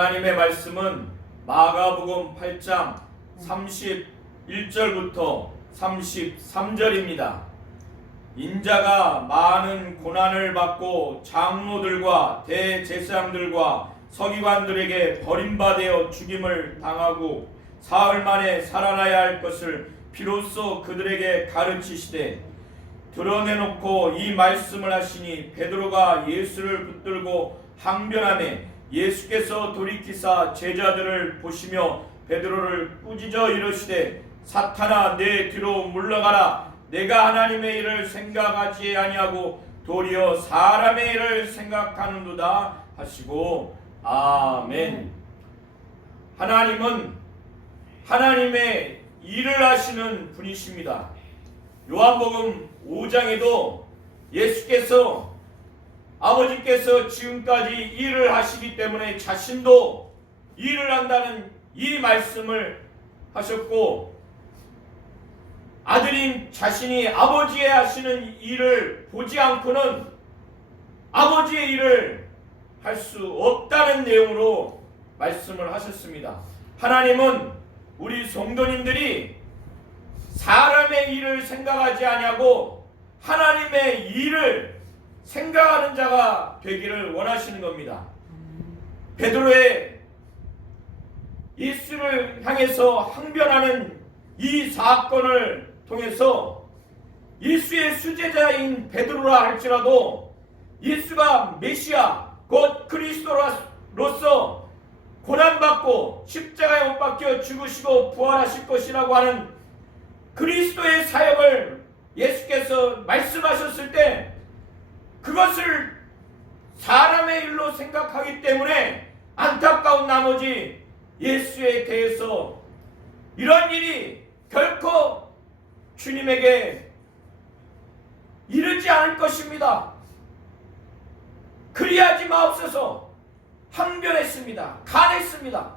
하나님의 말씀은 마가복음 8장 31절부터 33절입니다. 인자가 많은 고난을 받고 장로들과 대제사장들과 서기관들에게 버림받아 죽임을 당하고 사흘 만에 살아나야 할 것을 비로소 그들에게 가르치시되 드러내놓고 이 말씀을 하시니 베드로가 예수를 붙들고 항변하매 예수께서 돌이키사 제자들을 보시며 베드로를 꾸짖어 이르시되 사탄아 내 뒤로 물러가라. 내가 하나님의 일을 생각하지 아니하고 도리어 사람의 일을 생각하는도다 하시고 아멘. 하나님은 하나님의 일을 하시는 분이십니다. 요한복음 5장에도 예수께서 아버지께서 지금까지 일을 하시기 때문에 자신도 일을 한다는 이 말씀을 하셨고, 아들인 자신이 아버지의 하시는 일을 보지 않고는 아버지의 일을 할 수 없다는 내용으로 말씀을 하셨습니다. 하나님은 우리 성도님들이 사람의 일을 생각하지 아니하고 하나님의 일을 생각하는 자가 되기를 원하시는 겁니다. 베드로의 예수를 향해서 항변하는 이 사건을 통해서 예수의 수제자인 베드로라 할지라도 예수가 메시아 곧 그리스도로서 고난받고 십자가에 못 박혀 죽으시고 부활하실 것이라고 하는 그리스도의 사역을 예수께서 말씀하셨을 때 그것을 사람의 일로 생각하기 때문에 안타까운 나머지 예수에 대해서 이런 일이 결코 주님에게 이르지 않을 것입니다. 그리하지 마옵소서 항변했습니다. 간했습니다.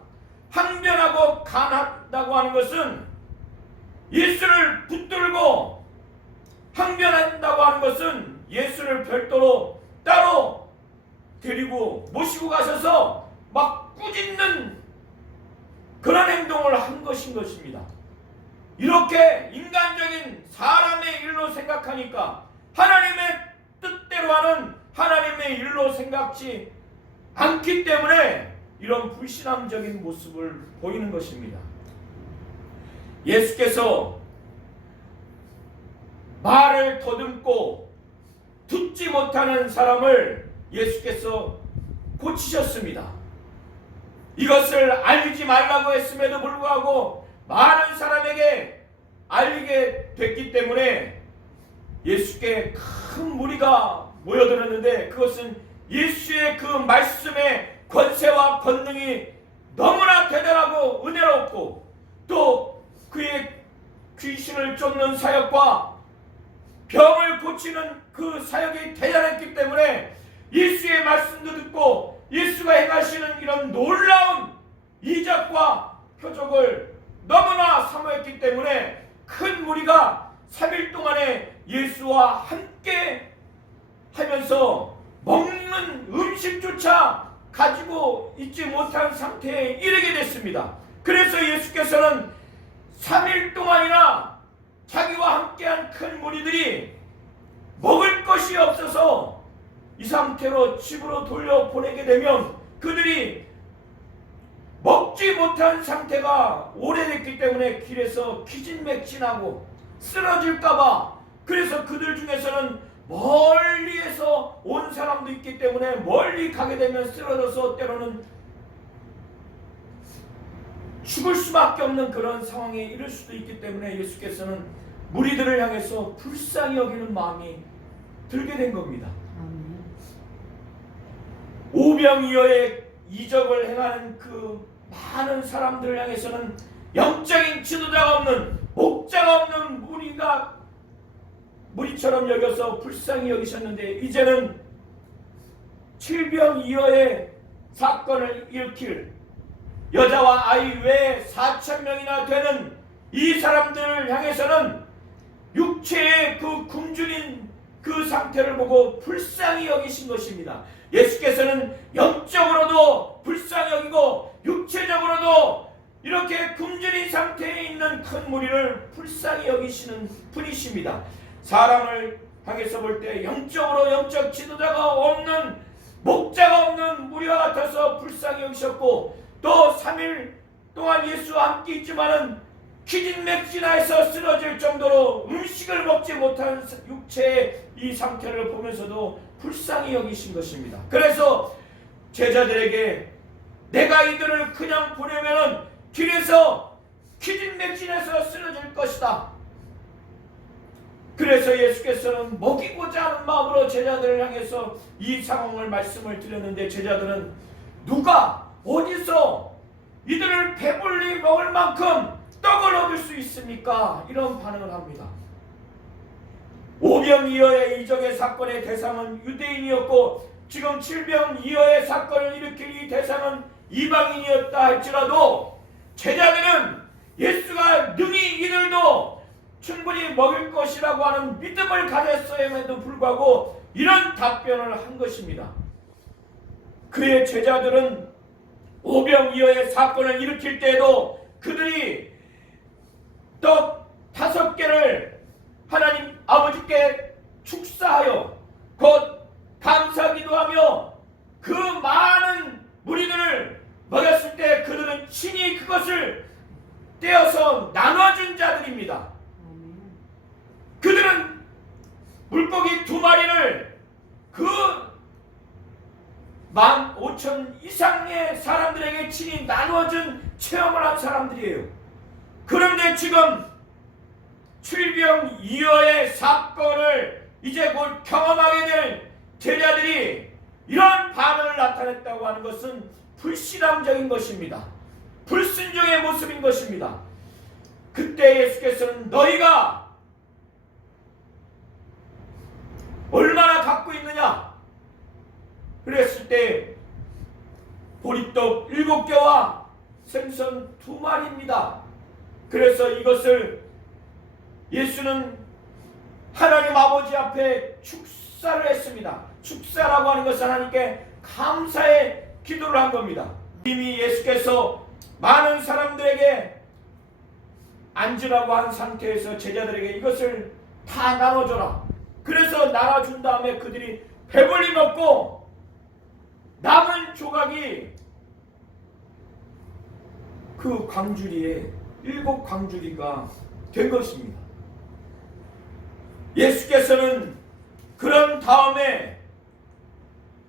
항변하고 간한다고 하는 것은 예수를 붙들고 항변한다고 하는 것은 예수를 별도로 따로 데리고 모시고 가셔서 막 꾸짖는 그런 행동을 한 것인 것입니다. 이렇게 인간적인 사람의 일로 생각하니까 하나님의 뜻대로 하는 하나님의 일로 생각지 않기 때문에 이런 불신앙적인 모습을 보이는 것입니다. 예수께서 말을 더듬고 듣지 못하는 사람을 예수께서 고치셨습니다. 이것을 알리지 말라고 했음에도 불구하고 많은 사람에게 알리게 됐기 때문에 예수께 큰 무리가 모여들었는데 그것은 예수의 그 말씀의 권세와 권능이 너무나 대단하고 은혜롭고 또 그의 귀신을 쫓는 사역과 병을 고치는 그 사역이 대단했기 때문에 예수의 말씀도 듣고 예수가 행하시는 이런 놀라운 이적과 표적을 너무나 사모했기 때문에 큰 무리가 3일 동안에 예수와 함께 하면서 먹는 음식조차 가지고 있지 못한 상태에 이르게 됐습니다. 그래서 예수께서는 3일 동안이나 자기와 함께한 큰 무리들이 먹을 것이 없어서 이 상태로 집으로 돌려보내게 되면 그들이 먹지 못한 상태가 오래됐기 때문에 길에서 기진맥진하고 쓰러질까봐, 그래서 그들 중에서는 멀리에서 온 사람도 있기 때문에 멀리 가게 되면 쓰러져서 때로는 죽을 수밖에 없는 그런 상황에 이를 수도 있기 때문에 예수께서는 무리들을 향해서 불쌍히 여기는 마음이 들게 된 겁니다. 오병이어의 이적을 행하는 그 많은 사람들을 향해서는 영적인 지도자가 없는, 목자가 없는 무리처럼 여겨서 불쌍히 여기셨는데 이제는 칠병이어의 사건을 일으킬 여자와 아이 외에 4,000명이나 되는 이 사람들을 향해서는 육체의 그 굶주린 그 상태를 보고 불쌍히 여기신 것입니다. 예수께서는 영적으로도 불쌍히 여기고 육체적으로도 이렇게 굶주린 상태에 있는 큰 무리를 불쌍히 여기시는 분이십니다. 사람을 향해서 볼 때 영적으로 영적 지도자가 없는, 목자가 없는 무리와 같아서 불쌍히 여기셨고, 또 3일 동안 예수와 함께 있지만은 기진맥진하여서 쓰러질 정도로 음식을 먹지 못한 육체의 이 상태를 보면서도 불쌍히 여기신 것입니다. 그래서 제자들에게 내가 이들을 그냥 보내면은 길에서 기진맥진해서 쓰러질 것이다. 그래서 예수께서는 먹이고자 하는 마음으로 제자들을 향해서 이 상황을 말씀을 드렸는데, 제자들은 누가 어디서 이들을 배불리 먹을 만큼 떡을 얻을 수 있습니까? 이런 반응을 합니다. 오병이어의 이적의 사건의 대상은 유대인이었고, 지금 칠병이어의 사건을 일으킬 이 대상은 이방인이었다 할지라도 제자들은 예수가 능히 이들도 충분히 먹일 것이라고 하는 믿음을 가졌음에도 불구하고 이런 답변을 한 것입니다. 그의 제자들은 오병이어의 사건을 일으킬 때에도 그들이 떡 5개를 하나님 아버지께 축사하여 곧 감사기도하며 그 많은 무리들을 먹였을 때 그들은 친히 그것을 떼어서 나눠준 자들입니다. 그들은 물고기 2마리를 그 15,000 이상의 사람들에게 친히 나눠준 체험을 한 사람들이에요. 그런데 지금 칠병이어의 사건을 이제 곧 경험하게 될 제자들이 이런 반응을 나타냈다고 하는 것은 불신앙적인 것입니다. 불순종의 모습인 것입니다. 그때 예수께서는 너희가 얼마나 갖고 있느냐? 그랬을 때 보리떡 7개와 생선 2마리입니다. 그래서 이것을 예수는 하나님 아버지 앞에 축사를 했습니다. 축사라고 하는 것은 하나님께 감사의 기도를 한 겁니다. 이미 예수께서 많은 사람들에게 앉으라고 한 상태에서 제자들에게 이것을 다 나눠줘라. 그래서 나눠준 다음에 그들이 배불리 먹고 남은 조각이 그 광주리에 7 광주리가 된 것입니다. 예수께서는 그런 다음에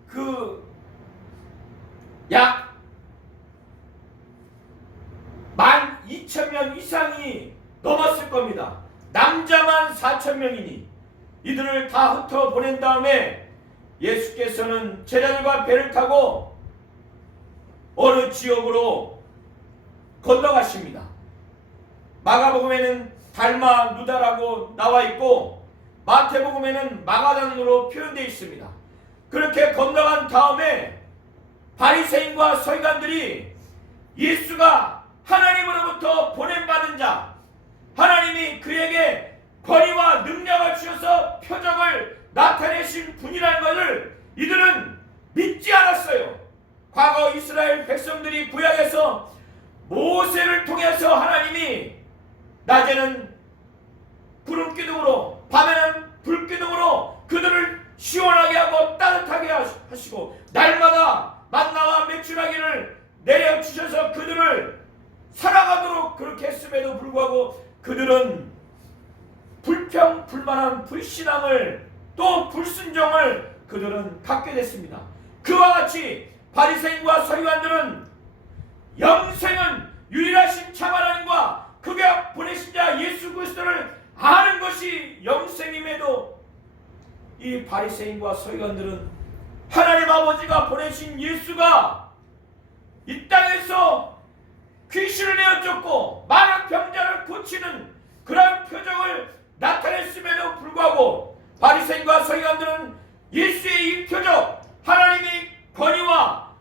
그 약 12,000명 이상이 넘었을 겁니다. 남자만 4,000명이니 이들을 다 흩어 보낸 다음에 예수께서는 제자들과 배를 타고 어느 지역으로 건너가십니다. 마가복음에는 달마 누다라고 나와 있고 마태복음에는 마가단으로 표현되어 있습니다. 그렇게 건너간 다음에 바리새인과 서기관들이 예수가 하나님으로부터 보냄받은 자, 하나님이 그에게 권위와 능력을 주셔서 표적을 나타내신 분이라는 것을 이들은 믿지 않았어요. 과거 이스라엘 백성들이 구약에서 모세를 통해서 하나님이 낮에는 구름 기둥으로 밤에는 불 기둥으로 그들을 시원하게 하고 따뜻하게 하시고 날마다 만나와 메추라기를 내려주셔서 그들을 살아가도록 그렇게 했음에도 불구하고 그들은 불평불만한 불신앙을 또 불순종을 그들은 갖게 됐습니다. 그와 같이 바리새인과 서기관들은 영생은 유일하신 참 하나님과 그가 보내신 자 예수 그리스도를 아는 것이 영생임에도 이 바리새인과 서기관들은 하나님 아버지가 보내신 예수가 이 땅에서 귀신을 내어쫓고 많은 병자를 고치는 그런 표적을 나타냈음에도 불구하고 바리새인과 서기관들은 예수의 이 표적, 하나님이 권위와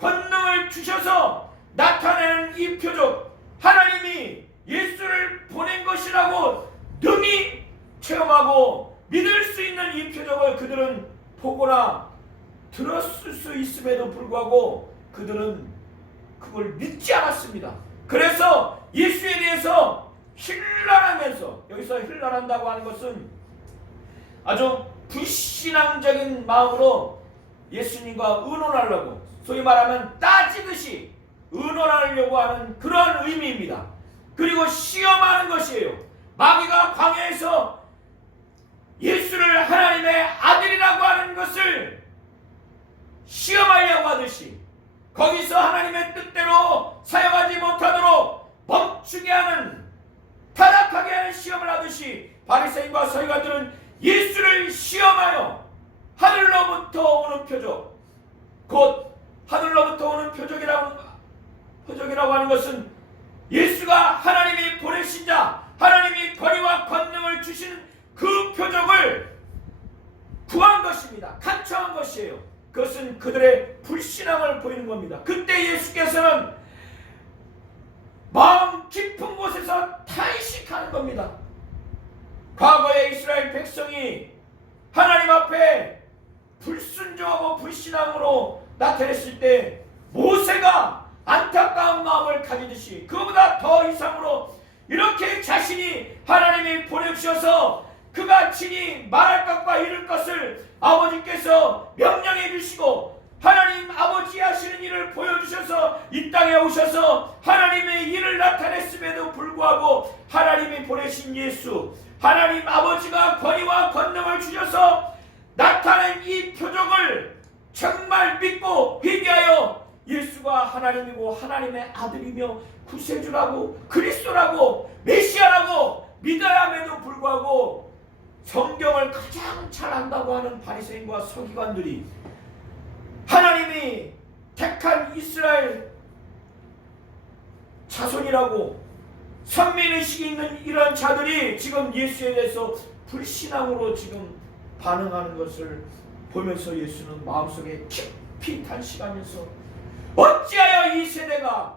권능을 주셔서 나타내는 이 표적, 하나님이 예수를 보낸 것이라고 능히 체험하고 믿을 수 있는 이 표적을 그들은 보거나 들었을 수 있음에도 불구하고 그들은 그걸 믿지 않았습니다. 그래서 예수에 대해서 힐난하면서, 여기서 힐난한다고 하는 것은 아주 불신앙적인 마음으로 예수님과 의논하려고, 소위 말하면 따지듯이 의논하려고 하는 그런 의미입니다. 그리고 시험하는 것이에요. 마귀가 광야에서 예수를 하나님의 아들이라고 하는 것을 시험하려고 하듯이 거기서 하나님의 뜻대로 사용하지 못하도록 멈추게 하는, 타락하게 하는 시험을 하듯이 바리새인과 서기관들은 예수를 시험하여 하늘로부터 오는 표적, 곧 하늘로부터 오는 표적이라고 하는 것은 예수가 하나님이 보내신 자, 하나님이 권위와 권능을 주시는 그 표적을 구한 것입니다. 간청한 것이에요. 그것은 그들의 불신앙을 보이는 겁니다. 그때 예수께서는 마음 깊은 곳에서 탄식하는 겁니다. 과거에 이스라엘 백성이 하나님 앞에 불순종하고 불신앙으로 나타냈을 때 모세가 안타까운 마음을 가지듯이 그보다 더 이상으로 이렇게 자신이 하나님이 보내주셔서 그가 친히 말할 것과 이룰 것을 아버지께서 명령해 주시고 하나님 아버지 하시는 일을 보여주셔서 이 땅에 오셔서 하나님의 일을 나타냈음에도 불구하고 하나님이 보내신 예수, 하나님 아버지가 권위와 권능을 주셔서 나타낸 이 표적을 정말 믿고 회개하여 예수가 하나님이고 하나님의 아들이며 구세주라고 그리스도라고 메시아라고 믿어야 함에도 불구하고 성경을 가장 잘 안다고 하는 바리새인과 서기관들이, 하나님이 택한 이스라엘 자손이라고 선민의식이 있는 이런 자들이 지금 예수에 대해서 불신앙으로 지금 반응하는 것을 보면서 예수는 마음속에 깊이 탄식하면서 어찌하여 이 세대가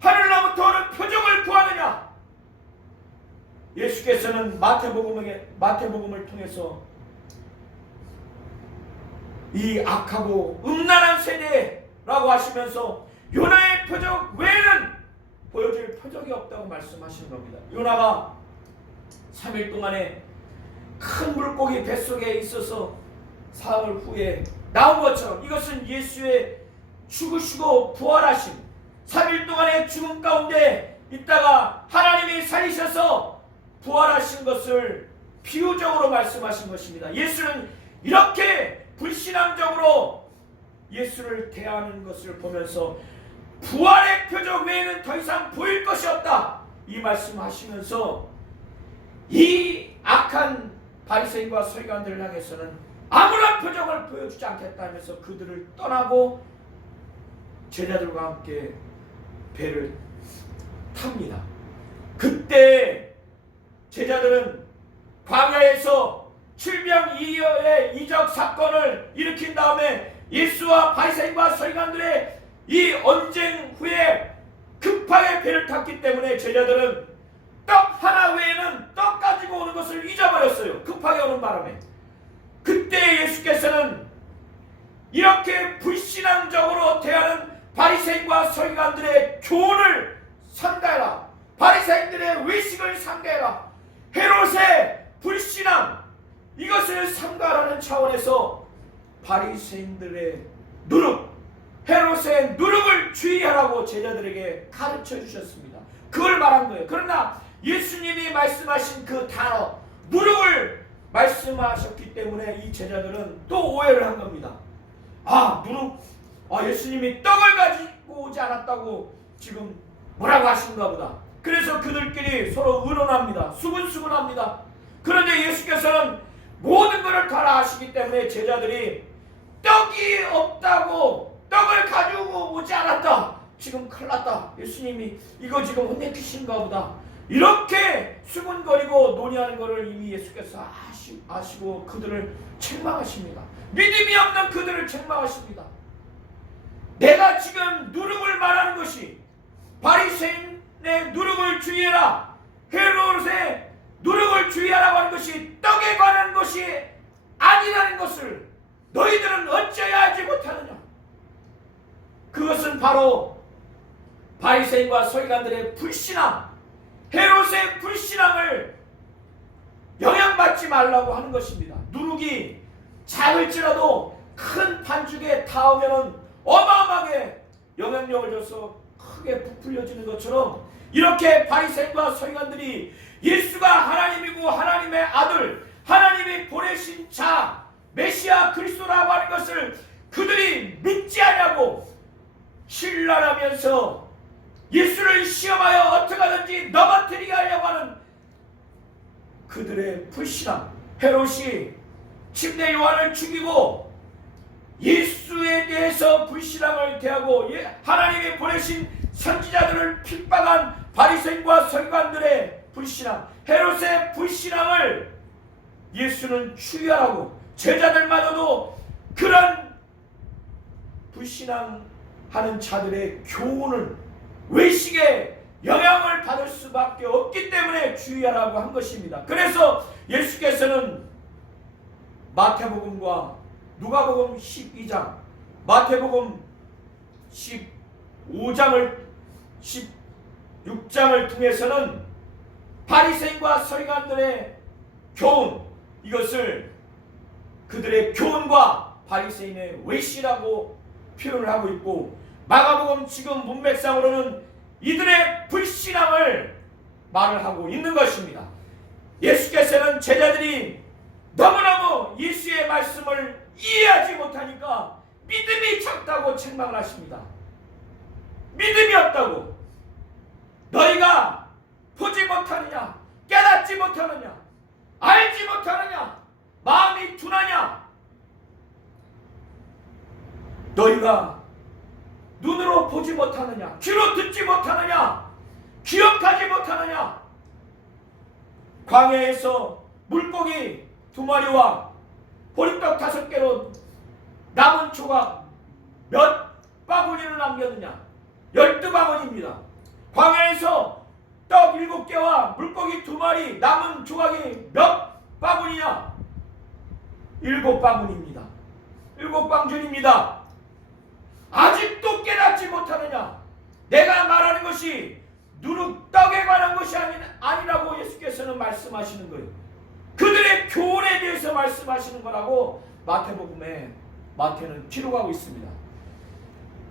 하늘로부터 오는 표적을 구하느냐. 예수께서는 마태복음을 통해서 이 악하고 음란한 세대라고 하시면서 요나의 표적 외에는 보여줄 표적이 없다고 말씀하시는 겁니다. 요나가 3일 동안에 큰 물고기 뱃속에 있어서 사흘 후에 나온 것처럼 이것은 예수의 죽으시고 부활하심, 3일 동안의 죽음 가운데 있다가 하나님이 살리셔서 부활하신 것을 비유적으로 말씀하신 것입니다. 예수는 이렇게 불신앙적으로 예수를 대하는 것을 보면서 부활의 표적 외에는 더 이상 보일 것이 없다, 이 말씀하시면서 이 악한 바리새인과 서기관들을 향해서는 아무런 표적을 보여주지 않겠다면서 그들을 떠나고 제자들과 함께 배를 탑니다. 그때 제자들은 광야에서 7병 2여의 사건을 일으킨 다음에 예수와 바리새인과 서기관들의 이 언쟁 후에 급하게 배를 탔기 때문에 제자들은 떡 하나 외에는 떡 가지고 오는 것을 잊어버렸어요. 급하게 오는 바람에. 그때 예수께서는 이렇게 불신앙적으로 대하는 바리새인과 서기관들의 교훈을 삼가해라. 바리새인들의 외식을 삼가해라. 헤롯의 불신앙, 이것을 삼가하라는 차원에서 바리새인들의 누룩, 헤롯의 누룩을 주의하라고 제자들에게 가르쳐 주셨습니다. 그걸 말한 거예요. 그러나 예수님이 말씀하신 그 단어 누룩을 말씀하셨기 때문에 이 제자들은 또 오해를 한 겁니다. 누룩, 예수님이 떡을 가지고 오지 않았다고 지금 뭐라고 하신가 보다. 그래서 그들끼리 서로 의논합니다. 수군수군합니다. 그런데 예수께서는 모든 것을 다 아시기 때문에 제자들이 떡이 없다고, 떡을 가지고 오지 않았다, 지금 큰일 났다, 예수님이 이거 지금 혼내키신가 보다, 이렇게 수군거리고 논의하는 것을 이미 예수께서 아시고 그들을 책망하십니다. 믿음이 없는 그들을 책망하십니다. 내가 지금 누룩을 말하는 것이 바리새인의 누룩을 주의해라, 헤롯의 누룩을 주의하라고 하는 것이 떡에 관한 것이 아니라는 것을 너희들은 어찌하여 알지 못하느냐? 그것은 바로 바리새인과 서기관들의 불신앙, 헤롯의 불신앙을 영향받지 말라고 하는 것입니다. 누룩이 작을지라도 큰 반죽에 닿으면 어마어마하게 영향력을 줘서 크게 부풀려지는 것처럼, 이렇게 바리새인과 서기관들이 예수가 하나님이고 하나님의 아들, 하나님이 보내신 자 메시아 그리스도라고 하는 것을 그들이 믿지 않냐고 신랄하면서 예수를 시험하여 어떻게 하든지 넘어뜨리게 하려고 하는 그들의 불신앙, 헤롯이 침례 요한을 죽이고 예수에 대해서 불신앙을 대하고 하나님이 보내신 선지자들을 핍박한 바리새인과 서기관들의 불신앙, 헤롯의 불신앙을 예수는 추이하라고, 제자들마저도 그런 불신앙하는 자들의 교훈을, 외식에 영향을 받을 수밖에 없기 때문에 주의하라고 한 것입니다. 그래서 예수께서는 마태복음과 누가복음 12장, 마태복음 15장을 16장을 통해서는 바리새인과 서기관들의 교훈, 이것을 그들의 교훈과 바리새인의 외시라고 표현을 하고 있고, 마가복음 지금 문맥상으로는 이들의 불신앙을 말을 하고 있는 것입니다. 예수께서는 제자들이 너무너무 예수의 말씀을 이해하지 못하니까 믿음이 적다고 책망을 하십니다. 믿음이 없다고. 너희가 보지 못하느냐, 깨닫지 못하느냐, 알지 못하느냐, 마음이 둔하냐? 너희가 눈으로 보지 못하느냐, 귀로 듣지 못하느냐, 기억하지 못하느냐? 광야에서 물고기 2마리와 보리떡 5개로 남은 조각 몇 바구니를 남겼느냐? 12바구니입니다. 광야에서 떡 7개와 물고기 2마리 남은 조각이 몇 바구니냐? 7바구니입니다. 7방줄입니다. 아직도 깨닫지 못하느냐? 내가 말하는 것이 누룩 떡에 관한 것이 아니라고 예수께서는 말씀하시는 거예요. 그들의 교훈에 대해서 말씀하시는 거라고 마태는 기록하고 있습니다.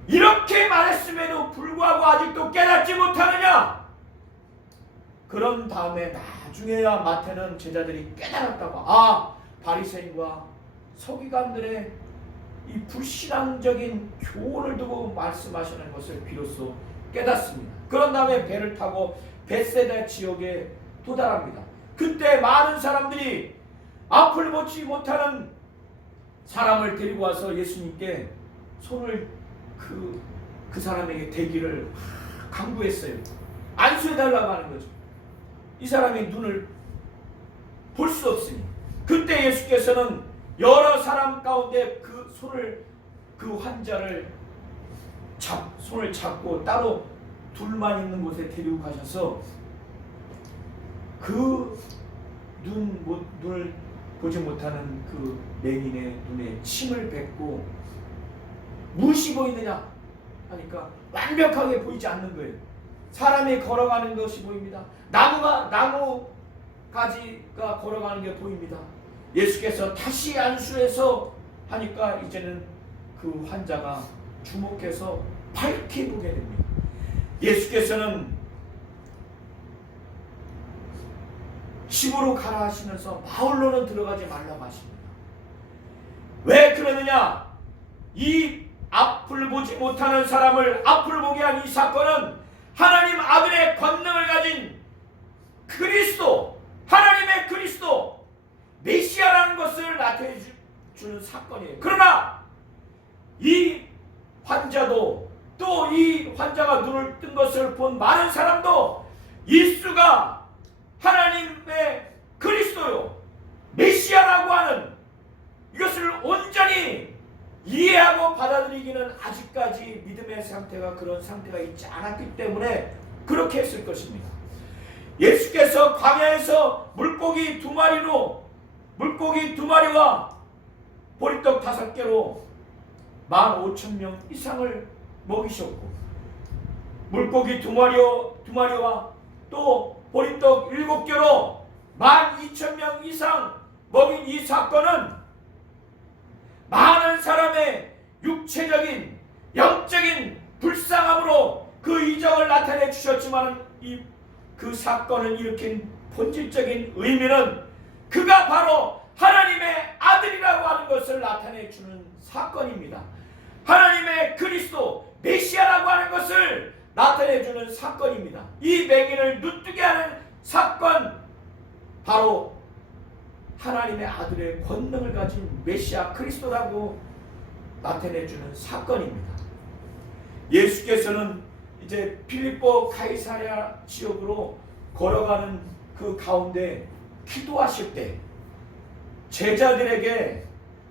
이렇게 말했음에도 불구하고 아직도 깨닫지 못하느냐? 그런 다음에 나중에야 마태는 제자들이 깨달았다고, 바리새인과 서기관들의 이 불신앙적인 교훈을 두고 말씀하시는 것을 비로소 깨닫습니다. 그런 다음에 배를 타고 벳세다 지역에 도달합니다. 그때 많은 사람들이 앞을 보지 못하는 사람을 데리고 와서 예수님께 손을 그 사람에게 대기를 강구했어요. 안수해달라고 하는 거죠. 이 사람이 눈을 볼 수 없으니. 그때 예수께서는 여러 사람 가운데 그 환자를 손을 잡고 따로 둘만 있는 곳에 데리고 가셔서 그 눈을 보지 못하는 그 맹인의 눈에 침을 뱉고 무엇이 보이느냐 하니까 완벽하게 보이지 않는 거예요. 사람이 걸어가는 것이 보입니다. 나무 가지가 걸어가는 게 보입니다. 예수께서 다시 안수해서 하니까 이제는 그 환자가 주목해서 밝게 보게 됩니다. 예수께서는 집으로 가라 하시면서 마을로는 들어가지 말라고 하십니다. 왜 그러느냐? 이 앞을 보지 못하는 사람을 앞을 보게 한 이 사건은 하나님 아들의 권능을 가진 그리스도, 하나님의 그리스도 메시아라는 것을 나타내 주는 사건이에요. 그러나 이 환자도, 또 이 환자가 눈을 뜬 것을 본 많은 사람도 예수가 하나님의 그리스도요, 메시아라고 하는 이것을 온전히 이해하고 받아들이기는 아직까지 믿음의 상태가 그런 상태가 있지 않았기 때문에 그렇게 했을 것입니다. 예수께서 광야에서 물고기 2마리와 보리떡 5개로 15,000명 이상을 먹이셨고, 물고기 2마리와 또 보리떡 7개로 12,000명 이상 먹인 이 사건은 많은 사람의 육체적인 영적인 불쌍함으로 그 이적을 나타내 주셨지만, 그 사건을 일으킨 본질적인 의미는 그가 바로 하나님의 아들이라고 하는 것을 나타내 주는 사건입니다. 하나님의 그리스도 메시아라고 하는 것을 나타내 주는 사건입니다. 이 맹인을 눈뜨게 하는 사건, 바로 하나님의 아들의 권능을 가진 메시아 그리스도라고 나타내 주는 사건입니다. 예수께서는 이제 필리포 가이사랴 지역으로 걸어가는 그 가운데 기도하실 때 제자들에게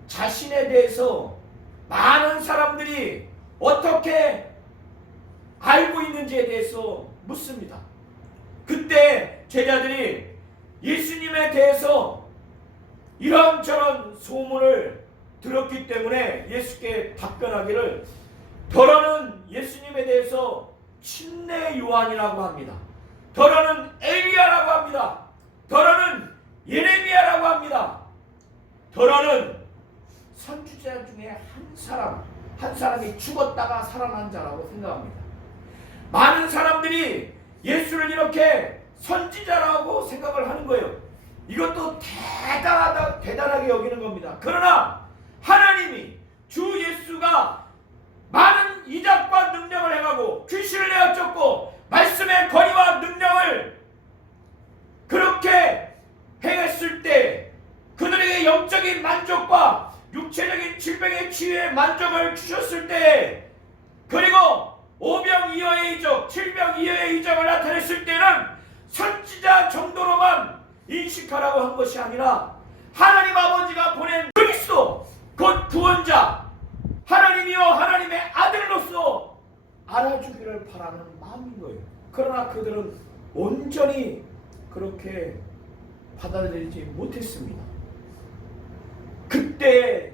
자신에 대해서 많은 사람들이 어떻게 알고 있는지에 대해서 묻습니다. 그때 제자들이 예수님에 대해서 이런저런 소문을 들었기 때문에 예수께 답변하기를, 더러는 예수님에 대해서 침례 요한이라고 합니다. 더러는 엘리야라고 합니다. 더러는 예레미야라고 합니다. 더러는 선지자 중에 한 사람이 죽었다가 살아난 자라고 생각합니다. 많은 사람들이 예수를 이렇게 선지자라고 생각을 하는 거예요. 이것도 대단하게 여기는 겁니다. 그러나 하나님이 주 예수가 많은 이적과 능력을 행하고 귀신을 내어쫓고 말씀의 권위와 능력을 그렇게 행했을 때 그들에게 영적인 만족과 육체적인 질병의 치유의 만족을 주셨을 때, 그리고 5병 2여의 이적, 7병 2여의 이적을 나타냈을 때는 선지자 정도로만 인식하라고 한 것이 아니라 하나님 아버지가 보낸 그리스도 곧 구원자, 하나님이요 하나님의 아들로서 알아주기를 바라는 마음인 거예요. 그러나 그들은 온전히 그렇게 받아들이지 못했습니다. 그때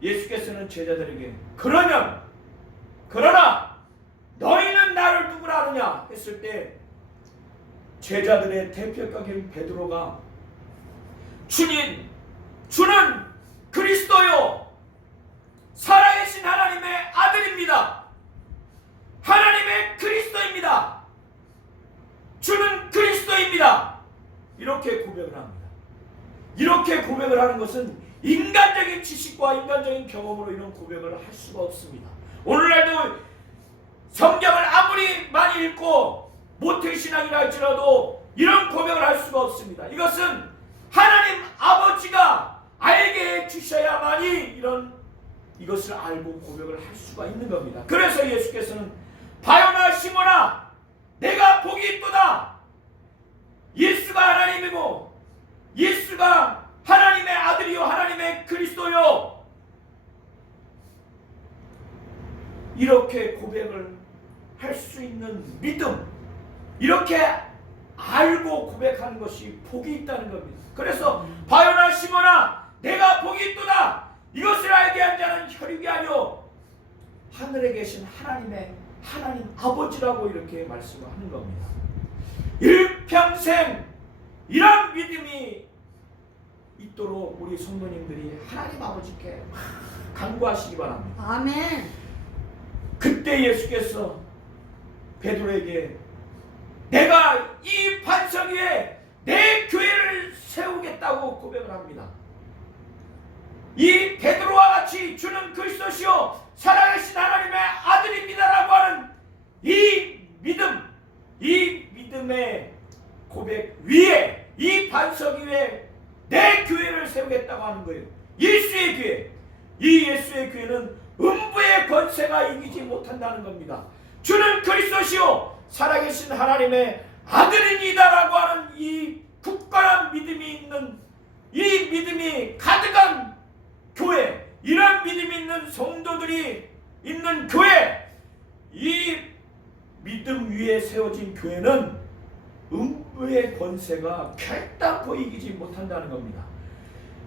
예수께서는 제자들에게 그러나 너희는 나를 누구라 하느냐 했을 때, 제자들의 대표격인 베드로가 주는 그리스도요 살아계신 하나님의 아들입니다. 하나님의 그리스도입니다. 주는 그리스도입니다. 이렇게 고백을 합니다. 이렇게 고백을 하는 것은 인간적인 지식과 인간적인 경험으로 이런 고백을 할 수가 없습니다. 오늘날도 성경을 아무리 많이 읽고 모태신앙이라 할지라도 이런 고백을 할 수가 없습니다. 이것은 하나님 아버지가 알게 해주셔야만이 이것을 알고 고백을 할 수가 있는 겁니다. 그래서 예수께서는 바요나 시몬아 내가 복이 있도다. 예수가 하나님이고 예수가 하나님의 아들이요 하나님의 그리스도요, 이렇게 고백을 할 수 있는 믿음, 이렇게 알고 고백하는 것이 복이 있다는 겁니다. 그래서 바요나 시몬아 내가 복이 있도다. 이것을 알게 한 자는 혈육이 아니요 하늘에 계신 하나님 아버지라고 이렇게 말씀을 하는 겁니다. 일평생 이런 믿음이 있도록 우리 성도님들이 하나님 아버지께 간구하시기 바랍니다. 아멘. 그때 예수께서 베드로에게 내가 이 반석 위에 내 교회를 세우겠다고 고백을 합니다. 이 베드로와 같이 주는 그리스도시요 살아계신 하나님의 아들입니다라고 하는 이 믿음의 고백 위에, 이 반석 위에 내 교회를 세우겠다고 하는 거예요. 예수의 교회. 이 예수의 교회는 음부의 권세가 이기지 못한다는 겁니다. 주는 그리스도시요 살아계신 하나님의 아들입니다라고 하는 이 굳건한 믿음이 있는, 이 믿음이 가득한 교회, 이런 믿음이 있는 성도들이 있는 교회, 이 믿음 위에 세워진 교회는 음부의 권세가 결단코 이기지 못한다는 겁니다.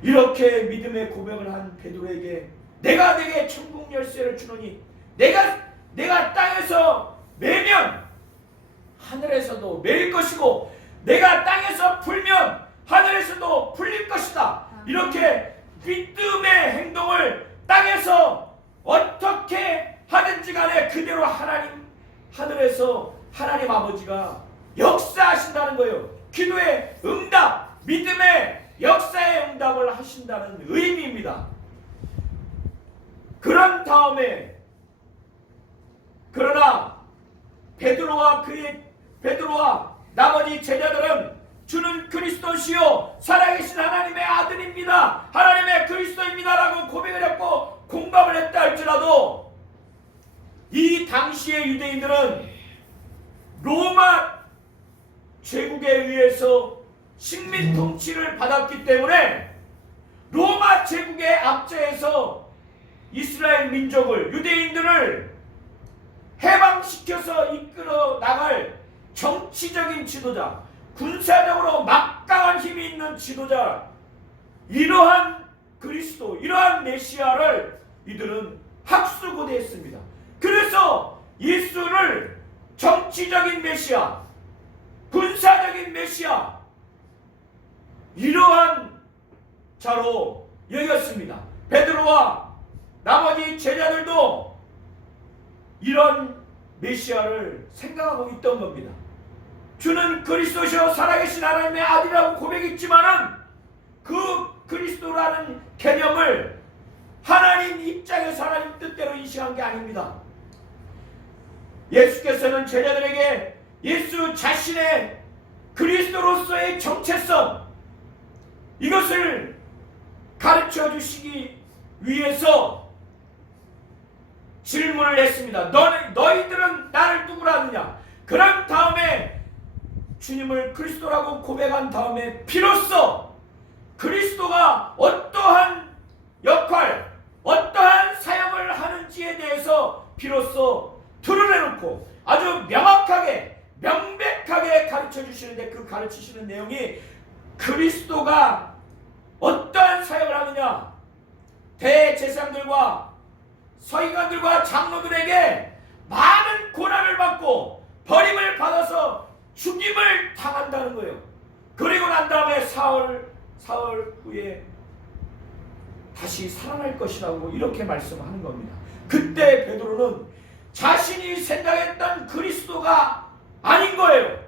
이렇게 믿음의 고백을 한 베드로에게 내가 네게 천국 열쇠를 주노니 내가 땅에서 매면 하늘에서도 매일 것이고 내가 땅에서 풀면 하늘에서도 풀릴 것이다. 이렇게 믿음의 행동을 땅에서 어떻게 하든지 간에 그대로 하늘에서 하나님 아버지가 역사하신다는 거예요. 기도의 응답, 믿음의 역사의 응답을 하신다는 의미입니다. 그런 다음에 그러나 베드로와 나머지 제자들은 주는 그리스도시요 살아계신 하나님의 아들입니다. 하나님의 그리스도입니다 라고 고백을 했고 공감을 했다 할지라도 이 당시의 유대인들은 로마 제국에 의해서 식민 통치를 받았기 때문에 로마 제국의 압제에서 이스라엘 민족을 유대인들을 해방시켜서 이끌어 나갈 정치적인 지도자, 군사적으로 막강한 힘이 있는 지도자, 이러한 그리스도, 이러한 메시아를 이들은 학수고대했습니다. 그래서 예수를 정치적인 메시아, 군사적인 메시아, 이러한 자로 여겼습니다. 베드로와 나머지 제자들도 이런 메시아를 생각하고 있던 겁니다. 주는 그리스도시요 살아계신 하나님의 아들이라고 고백했지만은 그 그리스도라는 개념을 하나님 입장에서 하나님 뜻대로 인식한 게 아닙니다. 예수께서는 제자들에게 예수 자신의 그리스도로서의 정체성, 이것을 가르쳐 주시기 위해서 질문을 했습니다. 너희들은 나를 누구라 하느냐? 그런 다음에 주님을 그리스도라고 고백한 다음에 비로소 그리스도가 어떠한 역할, 어떠한 사역을 하는지에 대해서 비로소 드러내놓고 아주 명확하게, 명백하게 가르쳐 주시는데, 그 가르치시는 내용이 그리스도가 어떠한 사역을 하느냐, 대제사장들과 서기관들과 장로들에게 많은 고난을 받고 버림을 받아서 죽임을 당한다는 거예요. 그리고 난 다음에 사흘 후에 다시 살아날 것이라고 이렇게 말씀하는 겁니다. 그때 베드로는 자신이 생각했던 그리스도가 아닌 거예요.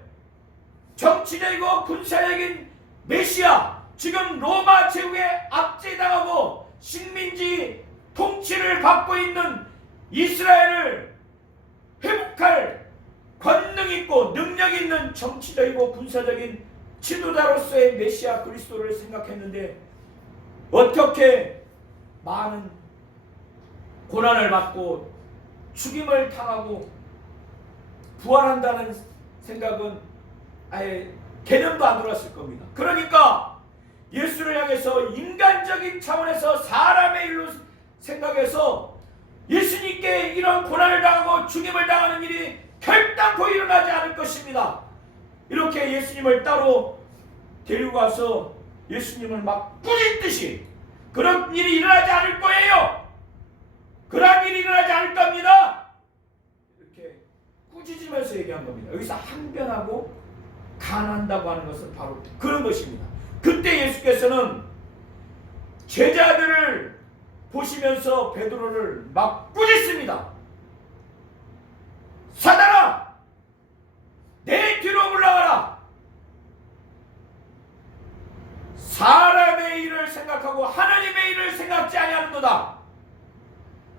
정치적이고 군사적인 메시아, 지금 로마 제국에 압제당하고 식민지 통치를 받고 있는 이스라엘을 회복할 권능 있고 능력 있는 정치적이고 군사적인 지도자로서의 메시아 그리스도를 생각했는데 어떻게 많은 고난을 받고 죽임을 당하고 부활한다는 생각은 아예 개념도 안 들어왔을 겁니다. 그러니까 예수를 향해서 인간적인 차원에서 사람의 일로 생각해서 예수님께 이런 고난을 당하고 죽임을 당하는 일이 결단코 일어나지 않을 것입니다. 이렇게 예수님을 따로 데리고 가서 예수님을 막 꾸짖듯이 그런 일이 일어나지 않을 거예요. 그런 일이 일어나지 않을 겁니다. 이렇게 꾸짖으면서 얘기한 겁니다. 여기서 항변하고 간한다고 하는 것은 바로 그런 것입니다. 그때 예수께서는 제자들을 보시면서 베드로를 막 꾸짖습니다. 사단아, 내 뒤로 물러가라. 사람의 일을 생각하고 하나님의 일을 생각지 아니하는도다.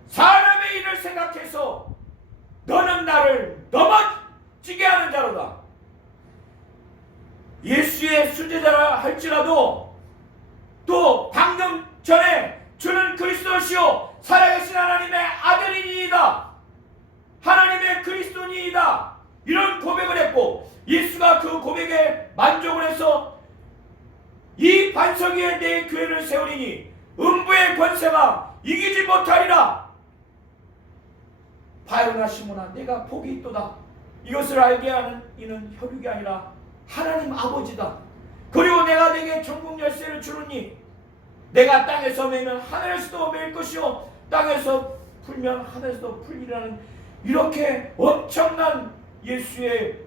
사람의 일을 생각해서 너는 나를 넘어지게 하는 자로다. 예수의 수제자라 할지라도 또 방금 전에 주는 그리스도시요 살아계신 하나님의 아들이니이다, 하나님의 그리스도니이다, 이런 고백을 했고 예수가 그 고백에 만족을 해서 이 반석 위에 내 교회를 세우리니 음부의 권세가 이기지 못하리라. 바요나 시몬아, 내가 복이 있도다. 이것을 알게 하는 이는 혈육이 아니라 하나님 아버지다. 그리고 내가 네게 천국 열쇠를 주느니 내가 땅에서 매면 하늘에서도 매일 것이요 땅에서 풀면 하늘에서도 풀리라는 이렇게 엄청난 예수의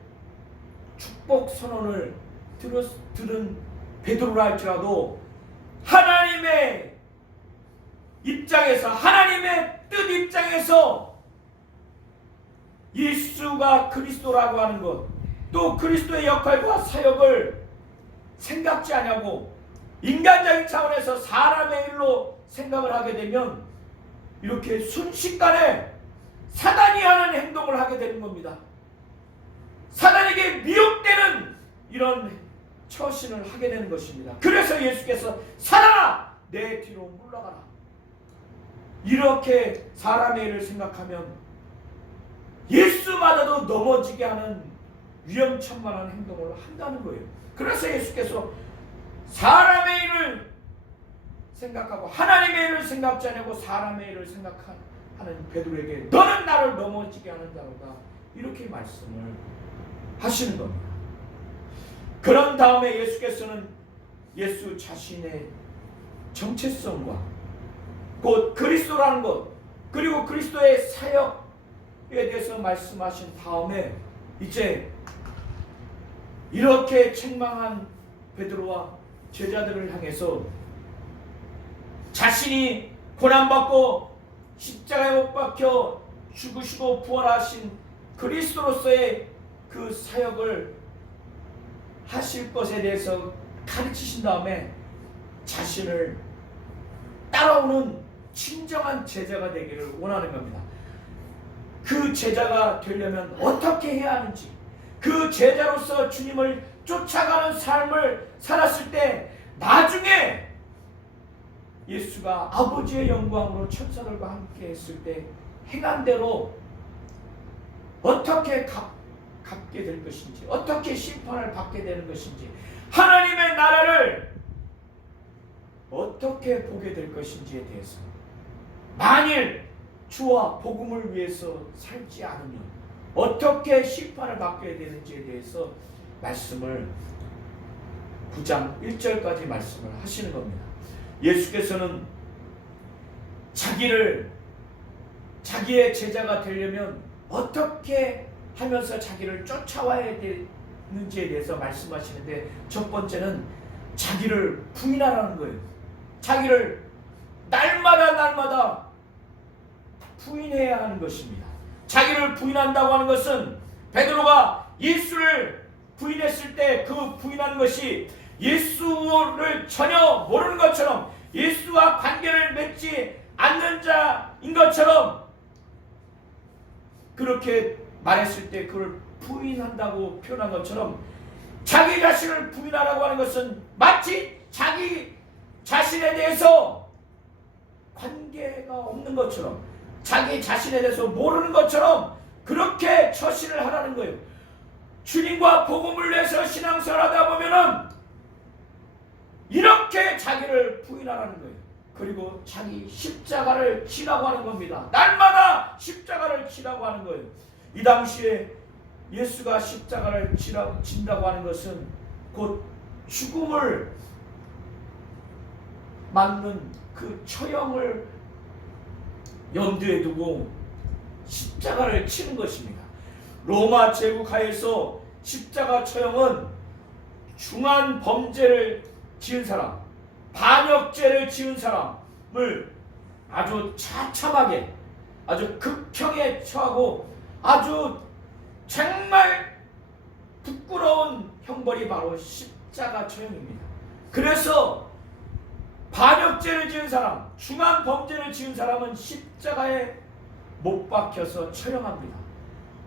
축복 선언을 들은 베드로라 할지라도 하나님의 입장에서 하나님의 뜻 입장에서 예수가 그리스도라고 하는 것, 또 그리스도의 역할과 사역을 생각지 않냐고 인간적인 차원에서 사람의 일로 생각을 하게 되면 이렇게 순식간에 사단이 하는 행동을 하게 되는 겁니다. 사단에게 미혹되는 이런 처신을 하게 되는 것입니다. 그래서 예수께서 사단아 내 뒤로 물러가라. 이렇게 사람의 일을 생각하면 예수마다도 넘어지게 하는 위험천만한 행동을 한다는 거예요. 그래서 예수께서 사람의 일을 생각하고 하나님의 일을 생각지 않고 사람의 일을 생각하는 베드로에게 너는 나를 넘어지게 하는 자로다 이렇게 말씀을 하시는 겁니다. 그런 다음에 예수께서는 예수 자신의 정체성과 곧 그리스도라는 것 그리고 그리스도의 사역에 대해서 말씀하신 다음에 이제 이렇게 책망한 베드로와 제자들을 향해서 자신이 고난받고 십자가에 못 박혀 죽으시고 부활하신 그리스도로서의 그 사역을 하실 것에 대해서 가르치신 다음에 자신을 따라오는 진정한 제자가 되기를 원하는 겁니다. 그 제자가 되려면 어떻게 해야 하는지, 그 제자로서 주님을 쫓아가는 삶을 살았을 때 나중에 예수가 아버지의 영광으로 천사들과 함께 했을 때 행한 대로 어떻게 갚게 될 것인지, 어떻게 심판을 받게 되는 것인지, 하나님의 나라를 어떻게 보게 될 것인지에 대해서, 만일 주와 복음을 위해서 살지 않으면 어떻게 심판을 받게 되는지에 대해서 말씀을 9장 1절까지 말씀을 하시는 겁니다. 예수께서는 자기의 제자가 되려면 어떻게 하면서 자기를 쫓아와야 되는지에 대해서 말씀하시는데, 첫 번째는 자기를 부인하라는 거예요. 자기를 날마다 부인해야 하는 것입니다. 자기를 부인한다고 하는 것은 베드로가 예수를 부인했을 때 그 부인하는 것이 예수를 전혀 모르는 것처럼, 예수와 관계를 맺지 않는 자인 것처럼 그렇게 말했을 때 그걸 부인한다고 표현한 것처럼, 자기 자신을 부인하라고 하는 것은 마치 자기 자신에 대해서 관계가 없는 것처럼, 자기 자신에 대해서 모르는 것처럼 그렇게 처신을 하라는 거예요. 주님과 복음을 위해서 신앙생활하다 보면은 이렇게 자기를 부인하라는 거예요. 그리고 자기 십자가를 지라고 하는 겁니다. 날마다 십자가를 지라고 하는 거예요. 이 당시에 예수가 십자가를 진다고 하는 것은 곧 죽음을 맞는 그 처형을 염두에 두고 십자가를 치는 것입니다. 로마 제국 하에서 십자가 처형은 중한 범죄를 지은 사람, 반역죄를 지은 사람을 아주 처참하게, 아주 극형에 처하고 아주 정말 부끄러운 형벌이 바로 십자가 처형입니다. 그래서 반역죄를 지은 사람, 중한 범죄를 지은 사람은 십자가에 못 박혀서 처형합니다.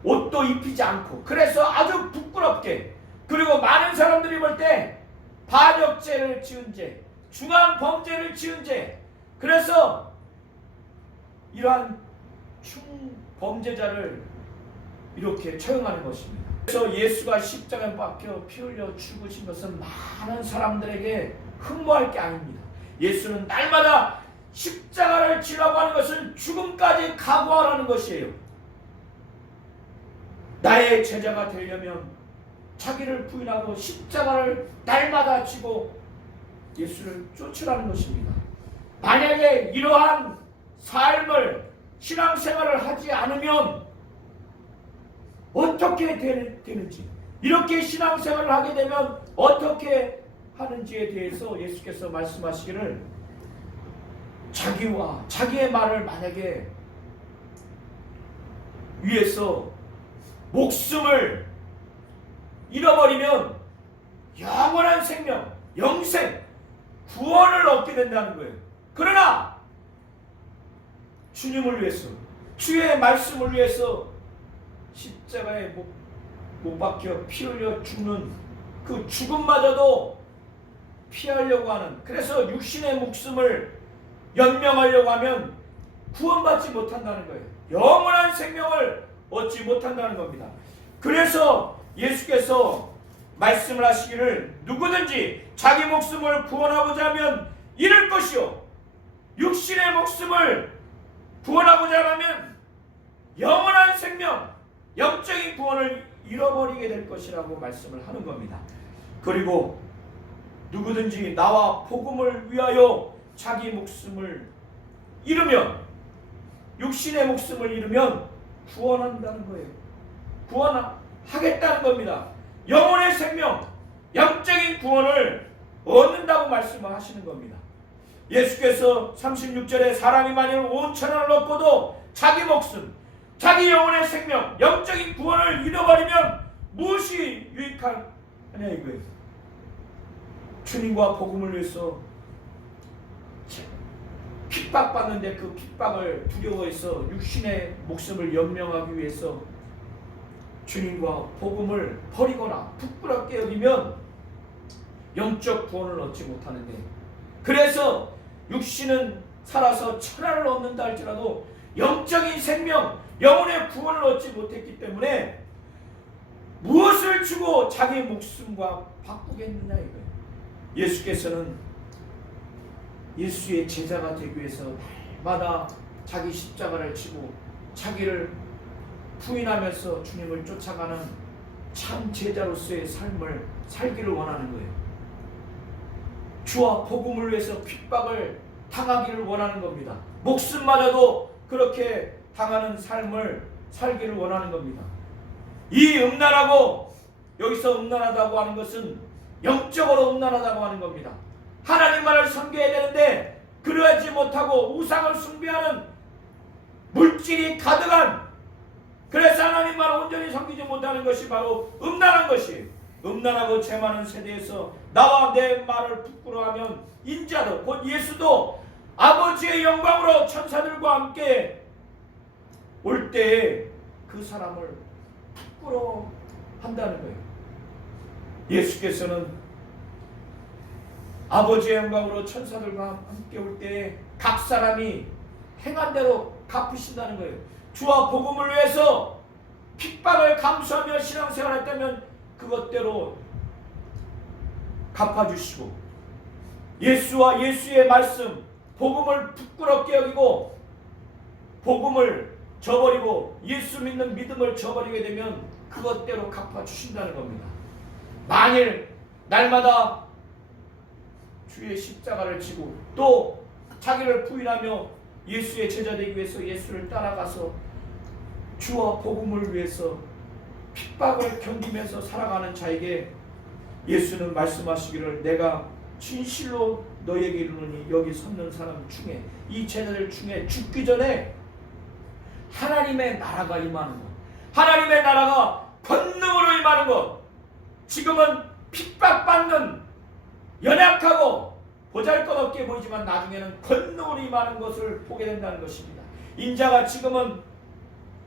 옷도 입히지 않고, 그래서 아주 부끄럽게, 그리고 많은 사람들이 볼 때 반역죄를 지은 죄, 중한 범죄를 지은 죄, 그래서 이러한 충범죄자를 이렇게 처형하는 것입니다. 그래서 예수가 십자가에 박혀 피 흘려 죽으신 것은 많은 사람들에게 흠모할 게 아닙니다. 예수는 날마다 십자가를 지라고 하는 것은 죽음까지 각오하라는 것이에요. 나의 제자가 되려면 자기를 부인하고 십자가를 날마다 지고 예수를 쫓으라는 것입니다. 만약에 이러한 삶을 신앙생활을 하지 않으면 어떻게 되는지, 이렇게 신앙생활을 하게 되면 어떻게 하는지에 대해서 예수께서 말씀하시기를, 자기와 자기의 말을 만약에 위해서 목숨을 잃어버리면 영원한 생명, 영생, 구원을 얻게 된다는 거예요. 그러나 주님을 위해서, 주의 말씀을 위해서 십자가에 못 박혀 피 흘려 죽는 그 죽음마저도 피하려고 하는, 그래서 육신의 목숨을 연명하려고 하면 구원받지 못한다는 거예요. 영원한 생명을 얻지 못한다는 겁니다. 그래서 예수께서 말씀을 하시기를, 누구든지 자기 목숨을 구원하고자 하면 잃을 것이요, 육신의 목숨을 구원하고자 하면 영원한 생명, 영적인 구원을 잃어버리게 될 것이라고 말씀을 하는 겁니다. 그리고 누구든지 나와 복음을 위하여 자기 목숨을 잃으면, 육신의 목숨을 잃으면 구원한다는 거예요. 구원하겠다는 겁니다. 영혼의 생명, 영적인 구원을 얻는다고 말씀을 하시는 겁니다. 예수께서 36절에 사람이 만일 온 천하를 얻고도 자기 목숨, 자기 영혼의 생명, 영적인 구원을 잃어버리면 무엇이 유익하냐 이거예요. 주님과 복음을 위해서 핍박받는데 그 핍박을 두려워해서 육신의 목숨을 연명하기 위해서 주님과 복음을 버리거나 부끄럽게 여기면 영적 구원을 얻지 못하는데, 그래서 육신은 살아서 천하를 얻는다 할지라도 영적인 생명, 영혼의 구원을 얻지 못했기 때문에 무엇을 주고 자기 목숨과 바꾸겠느냐 이거예요. 예수께서는 예수의 제자가 되기 위해서 날마다 자기 십자가를 지고 자기를 부인하면서 주님을 쫓아가는 참 제자로서의 삶을 살기를 원하는 거예요. 주와 복음을 위해서 핍박을 당하기를 원하는 겁니다. 목숨마저도 그렇게 당하는 삶을 살기를 원하는 겁니다. 이 음란하고, 여기서 음란하다고 하는 것은 영적으로 음란하다고 하는 겁니다. 하나님만을 섬겨야 되는데 그러하지 못하고 우상을 숭배하는 물질이 가득한, 그래서 하나님만을 온전히 섬기지 못하는 것이 바로 음란한 것이에요. 음란하고 죄 많은 세대에서 나와 내 말을 부끄러워하면 인자도 곧 예수도 아버지의 영광으로 천사들과 함께 올 때에 그 사람을 부끄러워한다는 거예요. 예수께서는 아버지의 영광으로 천사들과 함께 올 때에 각 사람이 행한 대로 갚으신다는 거예요. 주와 복음을 위해서 핍박을 감수하며 신앙생활했다면 그것대로 갚아주시고, 예수와 예수의 말씀, 복음을 부끄럽게 여기고 복음을 저버리고 예수 믿는 믿음을 저버리게 되면 그것대로 갚아주신다는 겁니다. 만일 날마다 주의 십자가를 지고 또 자기를 부인하며 예수의 제자 되기 위해서 예수를 따라가서 주와 복음을 위해서 핍박을 견디면서 살아가는 자에게 예수는 말씀하시기를, 내가 진실로 너에게 이르노니 여기 섰는 사람 중에, 이 제자들 중에 죽기 전에 하나님의 나라가 임하는 것, 하나님의 나라가 권능으로 임하는 것, 지금은 핍박받는 연약하고 보잘것없게 보이지만 나중에는 권능으로 임하는 것을 보게 된다는 것입니다. 인자가 지금은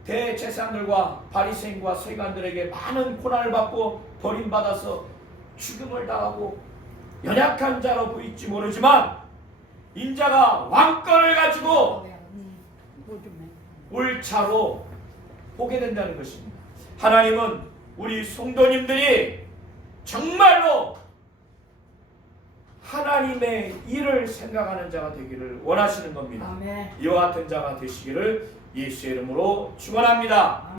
대제사장들과 바리새인과 서기관들에게 많은 고난을 받고 버림받아서 죽음을 당하고 연약한 자로 보일지 모르지만, 인자가 왕권을 가지고 올 차로 보게 된다는 것입니다. 하나님은 우리 성도님들이 정말로 하나님의 일을 생각하는 자가 되기를 원하시는 겁니다. 아멘. 이와 같은 자가 되시기를 예수의 이름으로 축원합니다.